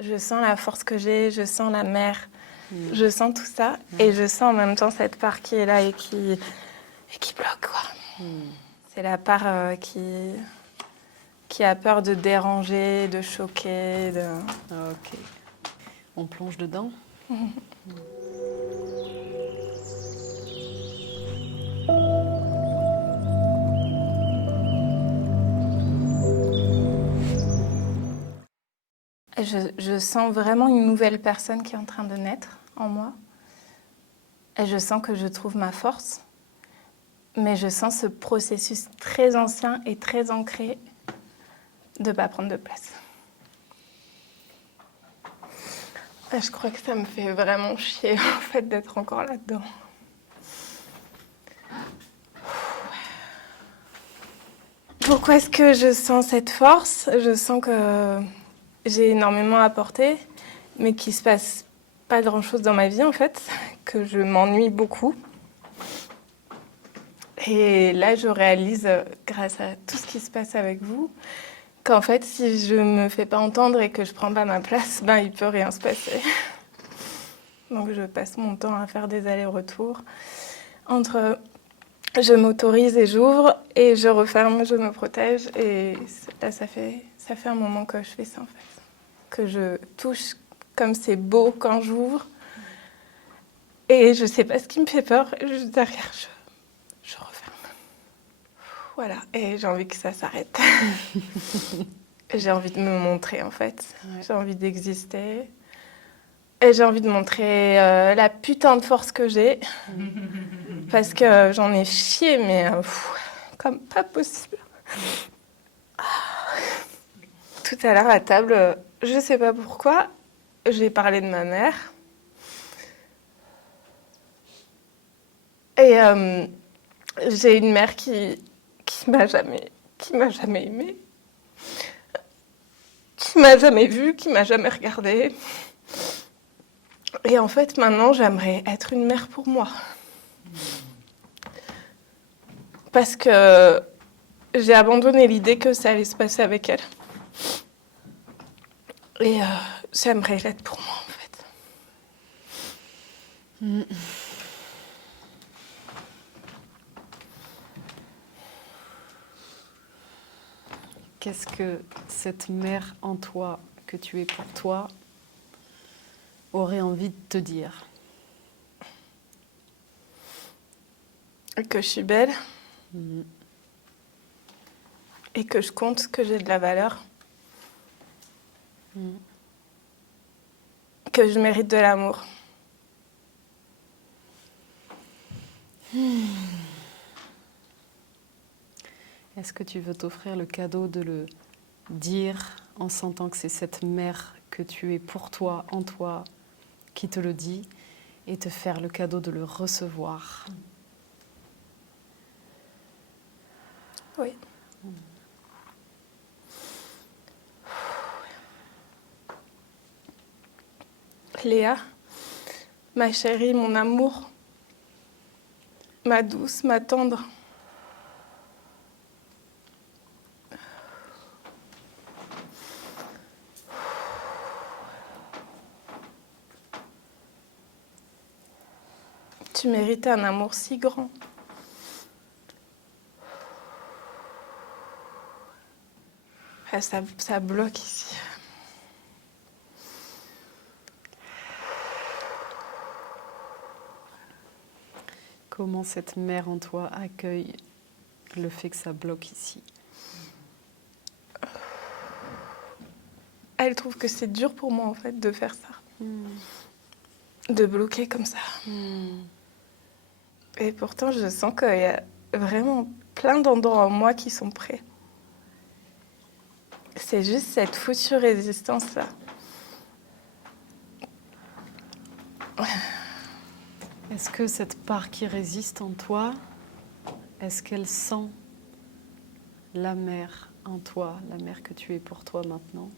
Je sens la force que j'ai, je sens la mer, je sens tout ça. Et je sens en même temps cette part qui est là et qui bloque, quoi. C'est la part qui a peur de déranger, de choquer. Ok. On plonge dedans. Et je sens vraiment une nouvelle personne qui est en train de naître en moi. Et je sens que je trouve ma force. Mais je sens ce processus très ancien et très ancré de ne pas prendre de place. Et je crois que ça me fait vraiment chier en fait d'être encore là-dedans. Pourquoi est-ce que je sens cette force? Je sens que j'ai énormément apporté, mais qu'il ne se passe pas grand-chose dans ma vie en fait, que je m'ennuie beaucoup. Et là, je réalise, grâce à tout ce qui se passe avec vous, qu'en fait, si je ne me fais pas entendre et que je ne prends pas ma place, ben, il ne peut rien se passer. Donc je passe mon temps à faire des allers-retours entre je m'autorise et j'ouvre, et je referme, je me protège. Et là, ça fait un moment que je fais ça en fait. Que je touche comme c'est beau quand j'ouvre. Et je ne sais pas ce qui me fait peur, juste derrière, je referme. Voilà, et j'ai envie que ça s'arrête. J'ai envie de me montrer en fait. Ouais. J'ai envie d'exister. Et j'ai envie de montrer la putain de force que j'ai. Parce que j'en ai chié, mais comme pas possible. Tout à l'heure à table, je sais pas pourquoi, j'ai parlé de ma mère. Et j'ai une mère qui m'a jamais aimée, qui m'a jamais vue, qui m'a jamais regardée. Et en fait, maintenant, j'aimerais être une mère pour moi. Parce que j'ai abandonné l'idée que ça allait se passer avec elle. Et j'aimerais l'être pour moi, en fait. Qu'est-ce que cette mère en toi, que tu es pour toi, aurait envie de te dire? Que je suis belle. Et que je compte, que j'ai de la valeur. Que je mérite de l'amour. Est-ce que tu veux t'offrir le cadeau de le dire en sentant que c'est cette mère que tu es pour toi, en toi, qui te le dit, et te faire le cadeau de le recevoir? Oui. Léa, ma chérie, mon amour, ma douce, ma tendre. Tu méritais un amour si grand. Ah, ça bloque ici. Comment cette mère en toi accueille le fait que ça bloque ici? Elle trouve que c'est dur pour moi, en fait, de faire ça. De bloquer comme ça. Et pourtant, je sens qu'il y a vraiment plein d'endroits en moi qui sont prêts. C'est juste cette foutue résistance-là. Est-ce que cette part qui résiste en toi, est-ce qu'elle sent la mère en toi, la mère que tu es pour toi maintenant?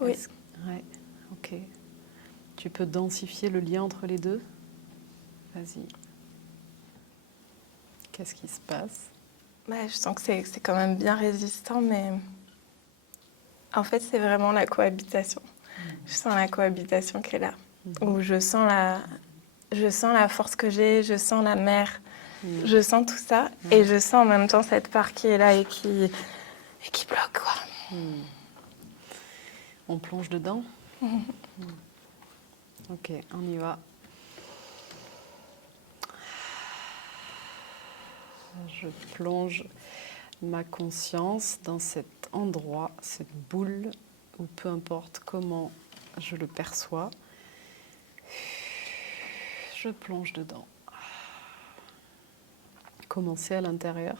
Oui. Ouais, ok. Tu peux densifier le lien entre les deux? Vas-y. Qu'est-ce qui se passe? Je sens que c'est quand même bien résistant, mais En fait, c'est vraiment la cohabitation. Je sens la cohabitation qui est là. Où je sens la force que j'ai, je sens la mer, je sens tout ça. Et je sens en même temps cette part qui est là et qui bloque, quoi. On plonge dedans. Ok, on y va. Je plonge ma conscience dans cet endroit, cette boule, ou peu importe comment je le perçois. Je plonge dedans. Comment c'est à l'intérieur?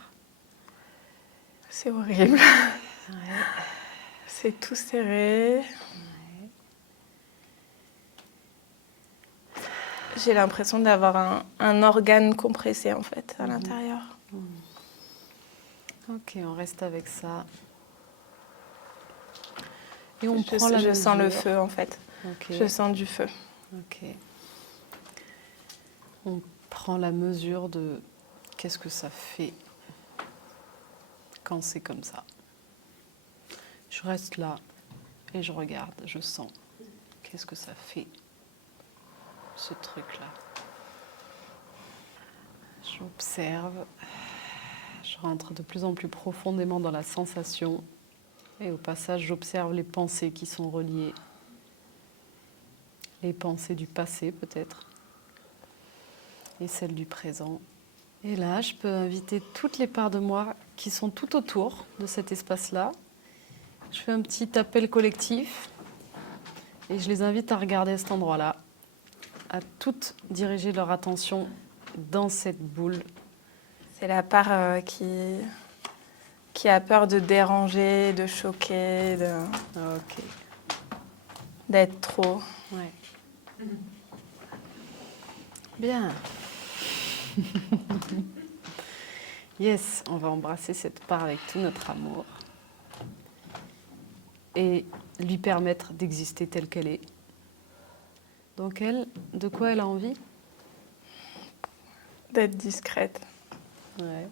C'est horrible. Ouais. C'est tout serré. J'ai l'impression d'avoir un organe compressé, en fait, à l'intérieur. Ok, on reste avec ça. Et on prend la Je mesure. sens le feu, en fait. Ok. Je sens du feu. Ok. On prend la mesure de qu'est-ce que ça fait quand c'est comme ça. Je reste là et je regarde, je sens. Qu'est-ce que ça fait, ce truc-là? J'observe. Je rentre de plus en plus profondément dans la sensation. Et au passage, j'observe les pensées qui sont reliées. Les pensées du passé, peut-être. Et celles du présent. Et là, je peux inviter toutes les parts de moi qui sont tout autour de cet espace-là. Je fais un petit appel collectif. Et je les invite à regarder cet endroit-là. À toutes diriger leur attention dans cette boule. C'est la part qui a peur de déranger, de choquer, Ok. d'être trop. Ouais. Bien. Yes, on va embrasser cette part avec tout notre amour et lui permettre d'exister telle qu'elle est. Donc elle, de quoi elle a envie? D'être discrète. Ouais.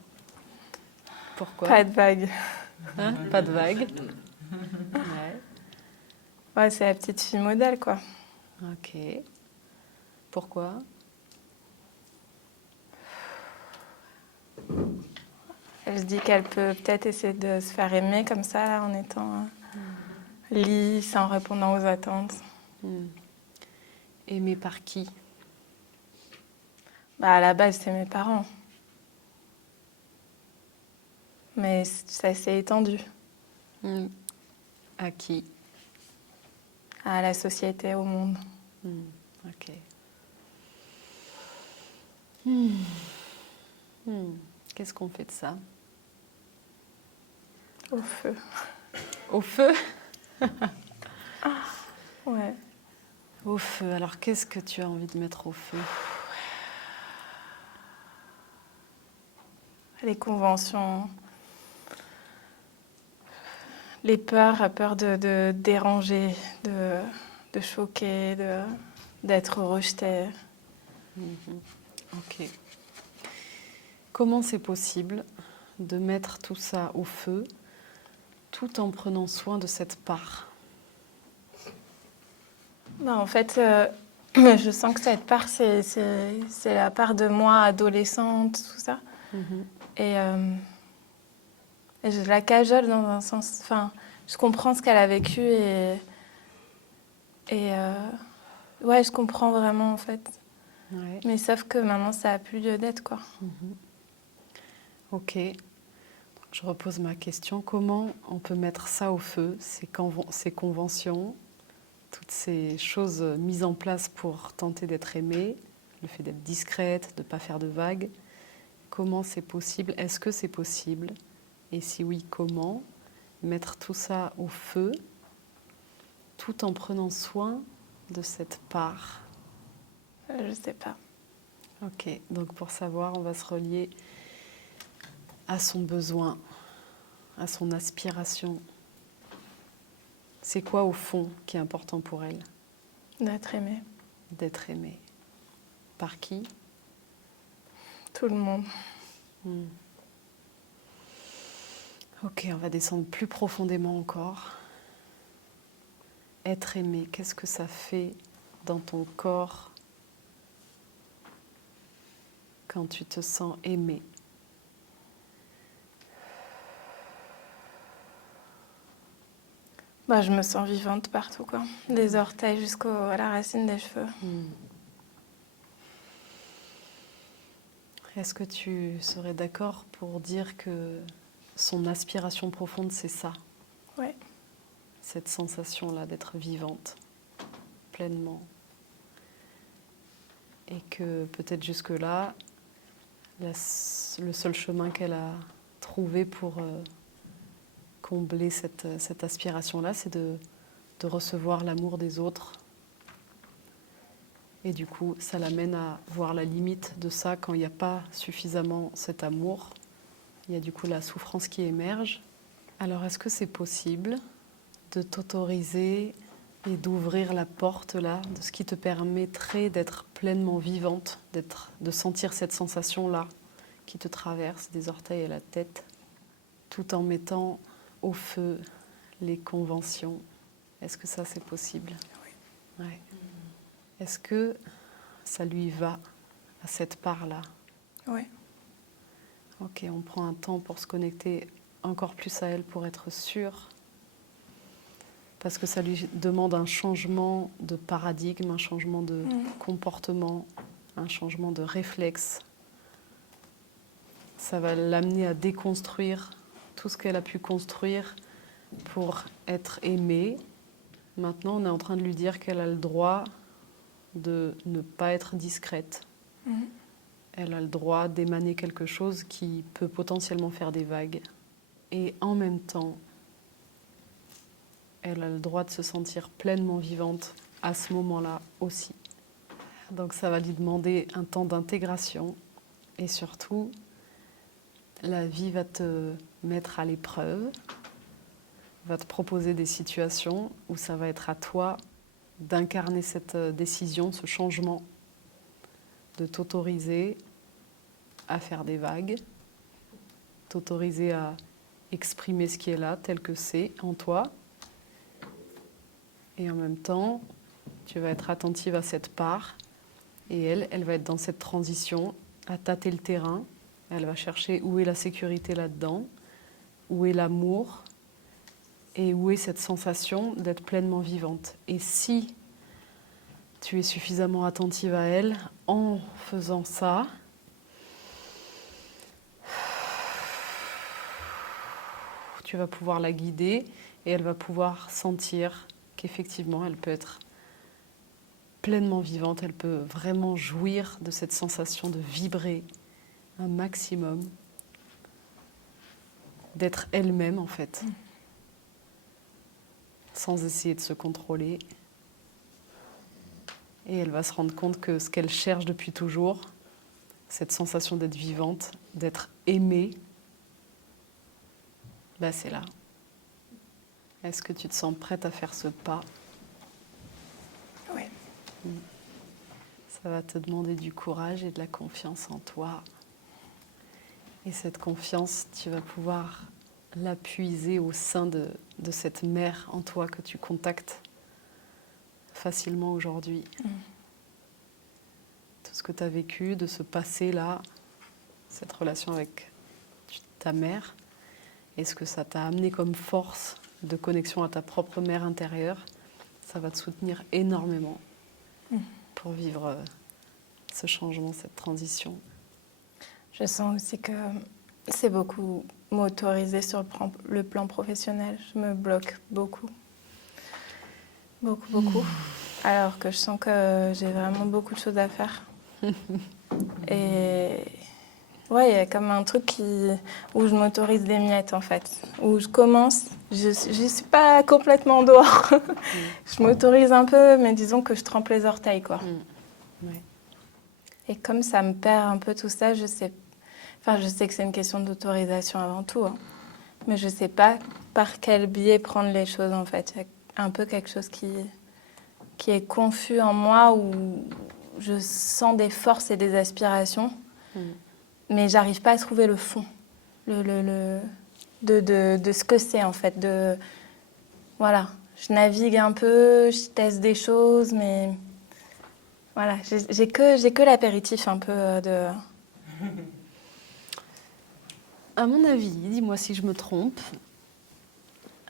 Pourquoi? Pas de vague. Hein? Pas de vague. Ouais. Ouais, c'est la petite fille modèle, quoi. Ok. Pourquoi? Elle se dit qu'elle peut peut-être essayer de se faire aimer comme ça, là, en étant lisse, en répondant aux attentes. Aimée par qui? Bah, à la base, c'est mes parents. Mais ça s'est étendu À qui? à la société, au monde. Ok. Qu'est-ce qu'on fait de ça? Au feu. Au feu? Ouais. Au feu. Alors qu'est-ce que tu as envie de mettre au feu? Les conventions, les peurs, peur de déranger, de choquer, d'être rejeté. Ok. Comment c'est possible de mettre tout ça au feu tout en prenant soin de cette part? Bah, en fait, je sens que cette part, c'est la part de moi adolescente, tout ça. Et je la cajole dans un sens. Enfin, je comprends ce qu'elle a vécu ouais, je comprends vraiment en fait. Ouais. Mais sauf que maintenant, ça a plus lieu d'être, quoi. Ok. Je repose ma question. Comment on peut mettre ça au feu, ces conventions, toutes ces choses mises en place pour tenter d'être aimée, le fait d'être discrète, de ne pas faire de vagues? Comment c'est possible? Est-ce que c'est possible? Et si oui, comment mettre tout ça au feu tout en prenant soin de cette part? Je sais pas. Ok, donc pour savoir, on va se relier à son besoin, à son aspiration. C'est quoi au fond qui est important pour elle? D'être aimée. D'être aimée. Par qui? Tout le monde. Ok, on va descendre plus profondément encore. être aimé, qu'est-ce que ça fait dans ton corps quand tu te sens aimé? Bah, je me sens vivante partout, quoi. Des orteils jusqu'à la racine des cheveux. Est-ce que tu serais d'accord pour dire que son aspiration profonde, c'est ça? Ouais. Cette sensation-là d'être vivante pleinement. Et que peut-être jusque-là, le seul chemin qu'elle a trouvé pour combler cette aspiration-là, c'est de recevoir l'amour des autres. Et du coup, ça l'amène à voir la limite de ça quand il n'y a pas suffisamment cet amour. Il y a du coup la souffrance qui émerge. Alors, est-ce que c'est possible de t'autoriser et d'ouvrir la porte là, de ce qui te permettrait d'être pleinement vivante, de sentir cette sensation-là qui te traverse des orteils à la tête, tout en mettant au feu les conventions? Est-ce que ça, c'est possible? Oui. Ouais. Est-ce que ça lui va à cette part-là? Oui. Ok, on prend un temps pour se connecter encore plus à elle pour être sûr. Parce que ça lui demande un changement de paradigme, un changement de comportement, un changement de réflexe. Ça va l'amener à déconstruire tout ce qu'elle a pu construire pour être aimée. Maintenant, on est en train de lui dire qu'elle a le droit de ne pas être discrète. Elle a le droit d'émaner quelque chose qui peut potentiellement faire des vagues. Et en même temps, elle a le droit de se sentir pleinement vivante à ce moment-là aussi. Donc ça va lui demander un temps d'intégration et surtout, la vie va te mettre à l'épreuve, va te proposer des situations où ça va être à toi d'incarner cette décision, ce changement, de t'autoriser à faire des vagues, t'autoriser à exprimer ce qui est là, tel que c'est en toi. Et en même temps, tu vas être attentive à cette part. Et elle va être dans cette transition, à tâter le terrain. Elle va chercher où est la sécurité là-dedans, où est l'amour, et où est cette sensation d'être pleinement vivante. Et si tu es suffisamment attentive à elle, en faisant ça, tu vas pouvoir la guider et elle va pouvoir sentir qu'effectivement, elle peut être pleinement vivante, elle peut vraiment jouir de cette sensation de vibrer un maximum, d'être elle-même en fait, sans essayer de se contrôler. Et elle va se rendre compte que ce qu'elle cherche depuis toujours, cette sensation d'être vivante, d'être aimée, bah c'est là. Est-ce que tu te sens prête à faire ce pas? Oui. Ça va te demander du courage et de la confiance en toi. Et cette confiance, tu vas pouvoir la puiser au sein de cette mère en toi que tu contactes facilement aujourd'hui. Tout ce que tu as vécu, de ce passé-là, cette relation avec ta mère, et ce que ça t'a amené comme force de connexion à ta propre mère intérieure, ça va te soutenir énormément pour vivre ce changement, cette transition. Je sens aussi que c'est beaucoup m'autoriser sur le plan professionnel. Je me bloque beaucoup. Beaucoup. Alors que je sens que j'ai vraiment beaucoup de choses à faire. Et ouais, il y a comme un truc où je m'autorise des miettes en fait. Où je commence, je suis pas complètement en dehors. Je m'autorise un peu, mais disons que je trempe les orteils quoi. Ouais. Et comme ça me perd un peu tout ça, je sais que c'est une question d'autorisation avant tout. Hein. Mais je sais pas par quel biais prendre les choses en fait. Il y a un peu quelque chose qui est confus en moi où je sens des forces et des aspirations, mais j'arrive pas à trouver le fond de ce que c'est en fait. Voilà, je navigue un peu, je teste des choses, mais voilà, j'ai que l'apéritif un peu de... À mon avis, dis-moi si je me trompe,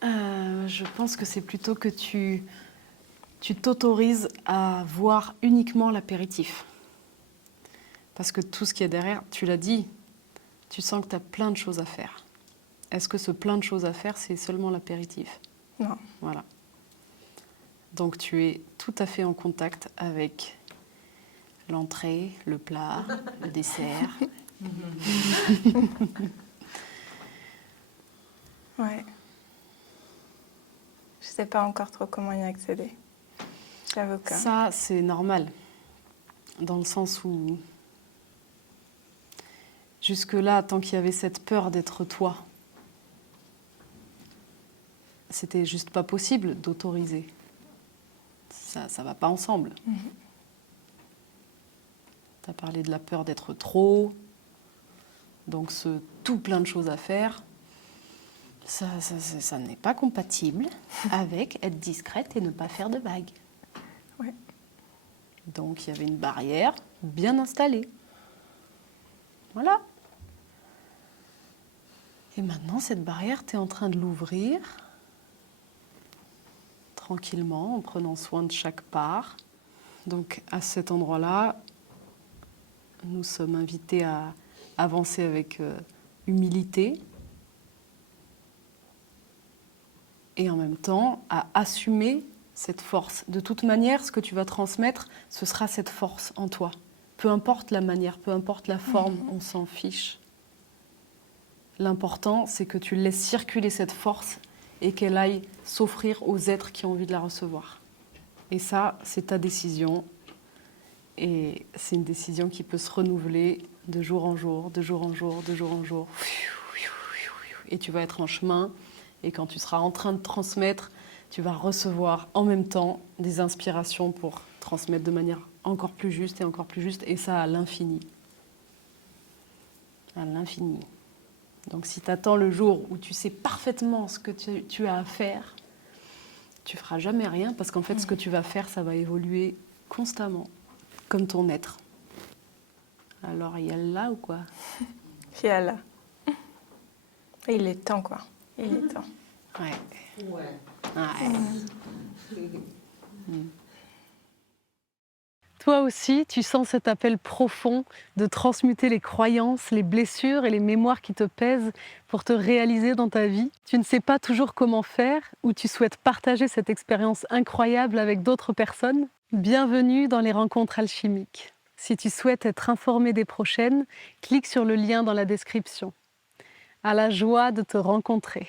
je pense que c'est plutôt que tu t'autorises à voir uniquement l'apéritif. Parce que tout ce qui est derrière, tu l'as dit, tu sens que tu as plein de choses à faire. Est-ce que ce plein de choses à faire, c'est seulement l'apéritif? Non. Voilà. Donc tu es tout à fait en contact avec l'entrée, le plat, le dessert. Ouais. Je sais pas encore trop comment y accéder. J'avoue que... Ça, c'est normal. Dans le sens où, jusque-là, tant qu'il y avait cette peur d'être toi, c'était juste pas possible d'autoriser. Ça va pas ensemble. Tu as parlé de la peur d'être trop, donc ce tout plein de choses à faire. Ça n'est pas compatible avec être discrète et ne pas faire de vagues. Ouais. Donc il y avait une barrière bien installée. Voilà. Et maintenant, cette barrière, tu es en train de l'ouvrir tranquillement, en prenant soin de chaque part. Donc à cet endroit-là, nous sommes invités à avancer avec humilité et en même temps à assumer cette force. De toute manière, ce que tu vas transmettre, ce sera cette force en toi. Peu importe la manière, peu importe la forme, on s'en fiche. L'important, c'est que tu laisses circuler cette force et qu'elle aille s'offrir aux êtres qui ont envie de la recevoir. Et ça, c'est ta décision. Et c'est une décision qui peut se renouveler de jour en jour, de jour en jour, de jour en jour. Et tu vas être en chemin. Et quand tu seras en train de transmettre, tu vas recevoir en même temps des inspirations pour transmettre de manière encore plus juste et encore plus juste. Et ça à l'infini. À l'infini. Donc si tu attends le jour où tu sais parfaitement ce que tu as à faire, tu feras jamais rien parce qu'en fait, ce que tu vas faire, ça va évoluer constamment, comme ton être. Alors, il y a là ou quoi? Il y a là. Et il est temps, quoi. Il est temps. Ouais. Ouais. Toi aussi, tu sens cet appel profond de transmuter les croyances, les blessures et les mémoires qui te pèsent pour te réaliser dans ta vie. Tu ne sais pas toujours comment faire ou tu souhaites partager cette expérience incroyable avec d'autres personnes. Bienvenue dans les rencontres alchimiques. Si tu souhaites être informé des prochaines, clique sur le lien dans la description. À la joie de te rencontrer.